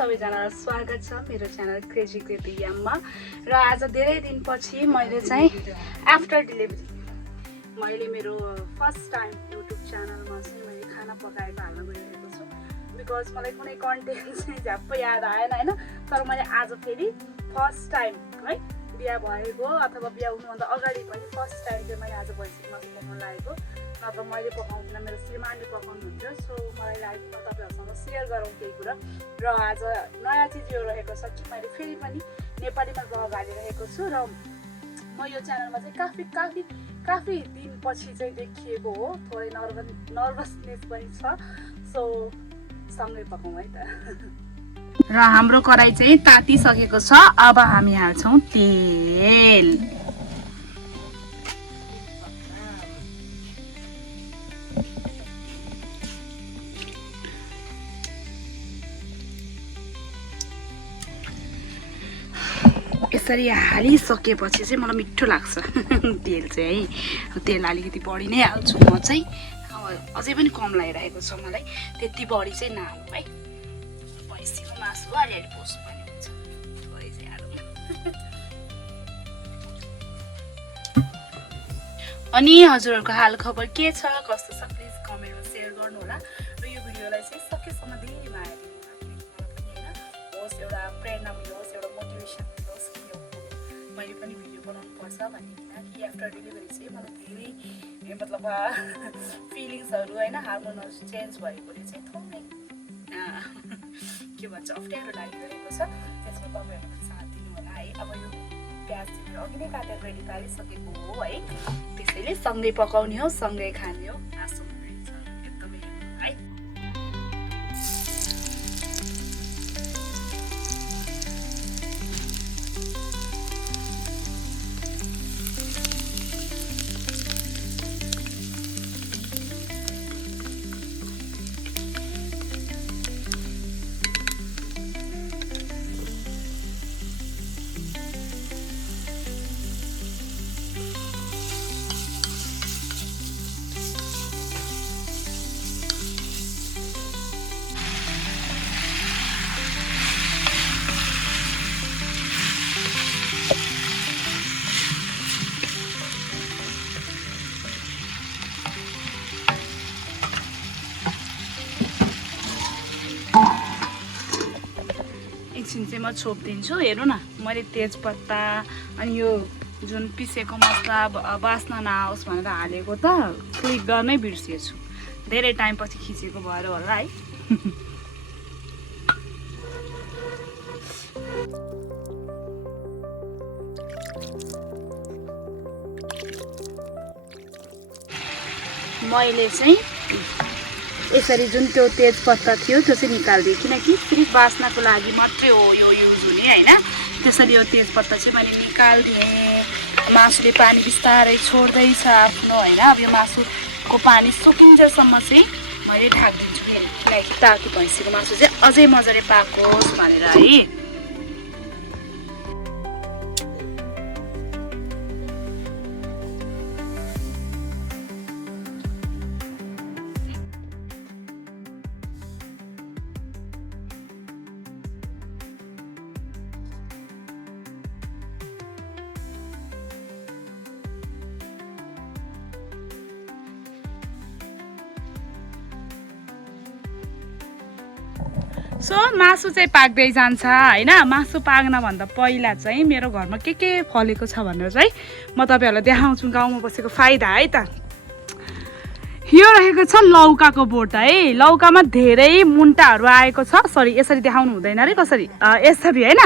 सबैजनालाई स्वागत छ मेरो च्यानल क्रेजी कृतियाममा। र आज धेरै दिनपछि मैले चाहिँ आफ्टर डेलिभरी मैले मेरो फर्स्ट टाइम युट्युब च्यानलमा चाहिँ मैले खाना पकाएको हाल्न गइरहेको छु। बिकज मलाई कुनै कन्टेन्ट चाहिँ झ्याप्प याद आएन हैन, तर मैले आज फेरि फर्स्ट टाइम है बिहा भएको अथवा बिहा हुनुभन्दा अगाडि पनि फर्स्ट टाइम चाहिँ मैले आज भैँसीको मासु पकाउन लागेको। नत्र मैले पकाउँदिनँ, मेरो श्रीमानले पकाउनुहुन्छ। सो मलाई लागेको तपाईँहरूसँग सेयर गरौँ केही कुरा। र आज नयाँ चिज यो रहेको छ कि मैले फेरि पनि नेपालीमा ब्लग हालिरहेको छु र म यो च्यानलमा चाहिँ काफी दिनपछि चाहिँ देखिएको हो। थोरै नर्भसनेस पनि छ। सो सँगै पकाउँ है त। र हाम्रो कराई चाहिँ तातिसकेको छ। अब हामी हाल्छौँ तेल। यसरी हालिसकेपछि चाहिँ मलाई मिठो लाग्छ तेल चाहिँ है। तेल अलिकति बढी नै हाल्छु म चाहिँ, अझै पनि कम लागिरहेको छ मलाई। त्यति बढी चाहिँ नहाल्नु है, भैँसीको मासु अलिअलि पोस्ट पनि हुन्छ, थोरै चाहिँ हालौँ। अनि हजुरहरूको हाल खबर के छ, कस्तो छ, प्लिज कमेन्टमा सेयर गर्नु होला। र यो भिडियोलाई चाहिँ सकेसम्म धेरै माया दिनु होला, होस् एउटा प्रेरणा मिलोस्, एउटा मोटिभेसन मिलोस् कि मैले पनि भिडियो बनाउनु पर्छ भन्ने। कि आफ्टर डेलिभरी चाहिँ मलाई धेरै मतलब फिलिङ्सहरू होइन, हार्मोनहरू चेन्ज भएकोले चाहिँ थोरै के भन्छ अप्ठ्यारो लागिरहेको छ। त्यसमा तपाईँहरूले साथ दिनु होला है। अब यो प्याज चाहिँ अघि नै काटेर रेडी पारिसकेको हो है, त्यसैले सँगै पकाउने हो, सँगै खाने हो। आसो एकदमै है। एकछिन चाहिँ म छोपिदिन्छु। हेर्नु न, मैले तेजपत्ता अनि यो जुन पिसेको मसला बास्ना नआओस् भनेर हालेको त क्लिक गर्नै बिर्सिएछु। धेरै टाइमपछि खिचेको भएर होला है। मैले चाहिँ यसरी जुन त्यो तेजपत्ता थियो त्यो चाहिँ निकालिदिएँ, किनकि सिर्फ बास्नाको लागि मात्रै हो यो युज हुने होइन। त्यसरी यो तेजपत्ता चाहिँ मैले निकालिदिएँ। मासुले पानी बिस्तारै छोड्दैछ आफ्नो होइन। अब यो मासुको पानी सुकिन्जेलसम्म चाहिँ मैले ढाकिदिन्छु, किनकि ताकि भैँसीको मासु चाहिँ अझै मजाले पाकोस् भनेर है। सो मासु चाहिँ पाक्दै जान्छ होइन। मासु पाक्नभन्दा पहिला चाहिँ मेरो घरमा के फलेको छ भनेर चाहिँ म तपाईँहरूलाई देखाउँछु, गाउँमा बसेको फाइदा है त। यो रहेको छ लौकाको बोट है। लौकामा धेरै मुन्टाहरू आएको छ। सरी, यसरी देखाउनु हुँदैन अरे, कसरी यसरी होइन।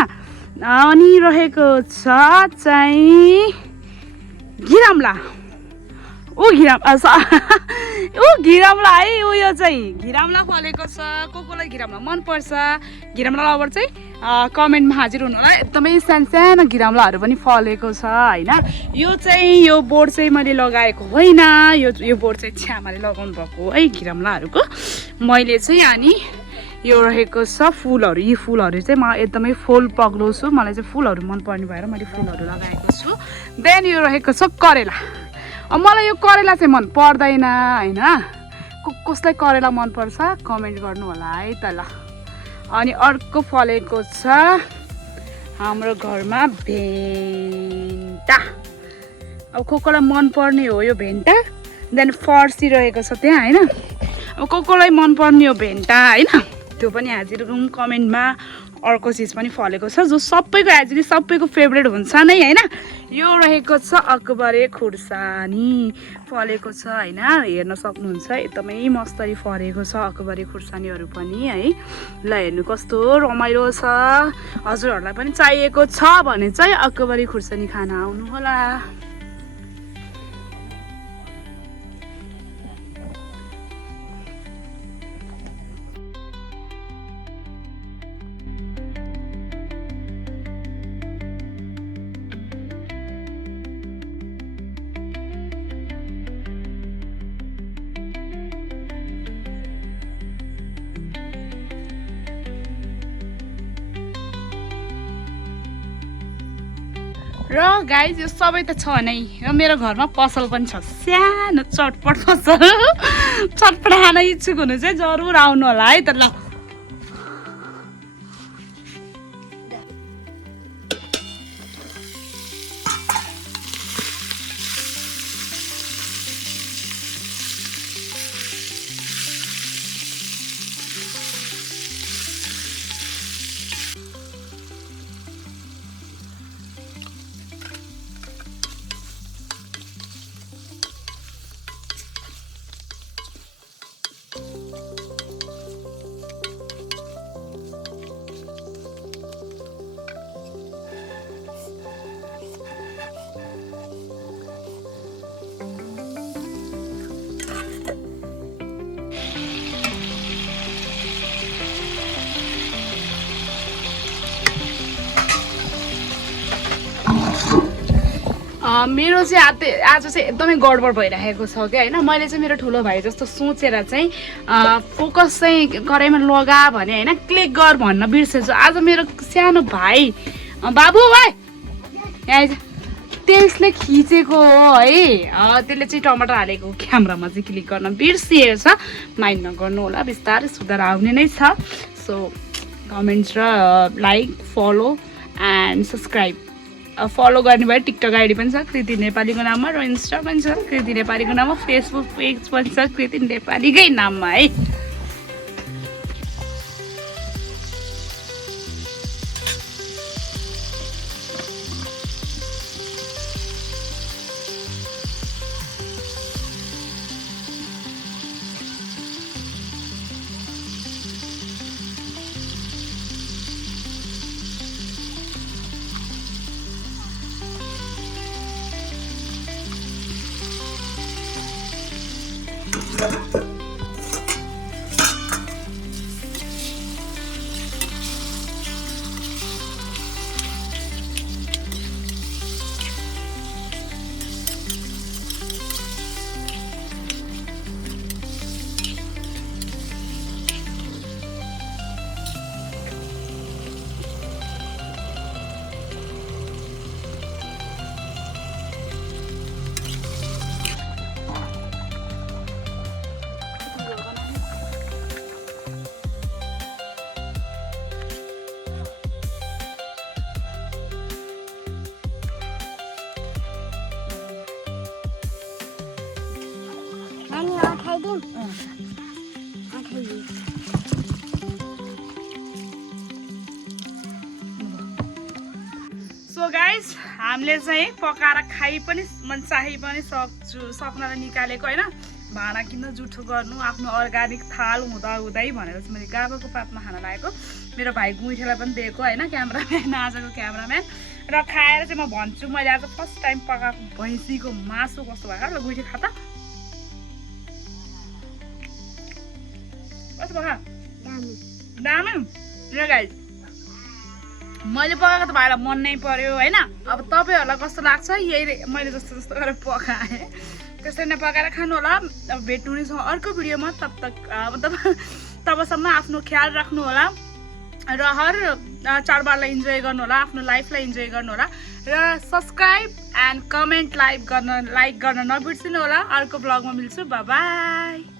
अनि रहेको छ चाहिँ घिरम्ला। घिरम्ला है। उयो चाहिँ घिरम्ला फलेको छ। कोलाई घिरम्ला मनपर्छ, घिरम्ला लभर चाहिँ कमेन्टमा हाजिर हुनु होला। एकदमै सानो घिरम्लाहरू पनि फलेको छ होइन। यो बोर्ड चाहिँ मैले लगाएको होइन, यो बोर्ड चाहिँ छ्यामाले लगाउनु भएको है घिरम्लाहरूको। मैले चाहिँ अनि यो रहेको छ फुलहरू। यी फुलहरू चाहिँ म एकदमै फुल पक्राउँछु, मलाई चाहिँ फुलहरू मनपर्ने भएर मैले फुलहरू लगाएको छु। देन यो रहेको छ करेला। मलाई यो करेला चाहिँ मन पर्दैन हैन। कसलाई करेला मन पर्छ कमेन्ट गर्नु होला है त ल। अनि अर्को फलेको छ हाम्रो घरमा भेन्टा। अब कोलाई मन पर्ने हो यो भेन्टा, देन फर्सिरहेको छ त्यहाँ होइन। अब कोलाई मन पर्ने हो भेन्टा होइन, त्यो पनि हाजिरौँ कमेन्टमा। अर्को चिज पनि फलेको छ जो सबैको एक्चुअली सबैको फेभरेट हुन्छ नै होइन। यो रहेको छ अकबरे खुर्सानी फलेको छ होइन, हेर्न सक्नुहुन्छ एकदमै मस्तरी फलेको छ अकबरे खुर्सानीहरू पनि है। ल हेर्नु कस्तो रमाइलो छ। हजुरहरूलाई पनि चाहिएको छ भने चाहिँ अकबरे खुर्सानी खान आउनु होला। र गाइज यो सबै त छ नै, र मेरो घरमा पसल पनि छ, सानो चटपट पसल। चटपट खान इच्छुक हुनु चाहिँ जरुर आउनु होला है त। ल मेरो चाहिँ आज चाहिँ एकदमै गडबड भइरहेको छ क्या होइन। मैले चाहिँ मेरो ठुलो भाइ जस्तो सोचेर चाहिँ फोकस चाहिँ कराईमा लगा भने होइन, क्लिक गर भन्न बिर्सेछु। आज मेरो सानो भाइ बाबु भाइ यहाँ त्यसले खिचेको हो है, त्यसले चाहिँ टमाटर हालेको क्यामेरामा चाहिँ क्लिक गर्न बिर्सिएछ। माइन्ड नगर्नु होला, बिस्तारै सुधार आउने नै छ। सो कमेन्ट्स र like follow and subscribe. Follow गर्ने भयो टिकटक आइडी पनि छ कृति नेपालीको नाममा, र इन्स्टा पनि छ कृति नेपालीको नाममा, फेसबुक पेज पनि छ कृति नेपालीकै नाममा है। सो गाइज हामीले चाहिँ पकाएर खाइ पनि मनचाही पनि सक्नलाई निकालेको होइन। भाँडा किन जुठो गर्नु, आफ्नो अर्ग्यानिक थाल हुँदा हुँदै भनेर चाहिँ मैले गाबाको पातमा खान लागेको। मेरो भाइ गुइठेलाई पनि दिएको होइन, क्यामराम्यान आजको क्यामराम्यान। र खाएर चाहिँ म भन्छु मैले आज फर्स्ट टाइम पकाएको भैँसीको मासु कस्तो भयो। ल गुइठे खा त, कस्तो भयो? दामी र गाइज मैले पकाएको त भाइलाई मन नै पर्यो होइन। अब तपाईँहरूलाई कस्तो लाग्छ यही मैले जस्तो जस्तो गरेर पकाएँ त्यसरी नै पकाएर खानु होला। अब भेट्नु नै छ अर्को भिडियोमा, तबसम्म आफ्नो ख्याल राख्नु होला र हर चाडबाडलाई इन्जोय गर्नु होला, आफ्नो लाइफलाई इन्जोय गर्नु होला र सब्सक्राइब एन्ड कमेन्ट लाइक गर्न नबिर्सिनु होला। अर्को ब्लगमा मिल्छु, बाई बाई।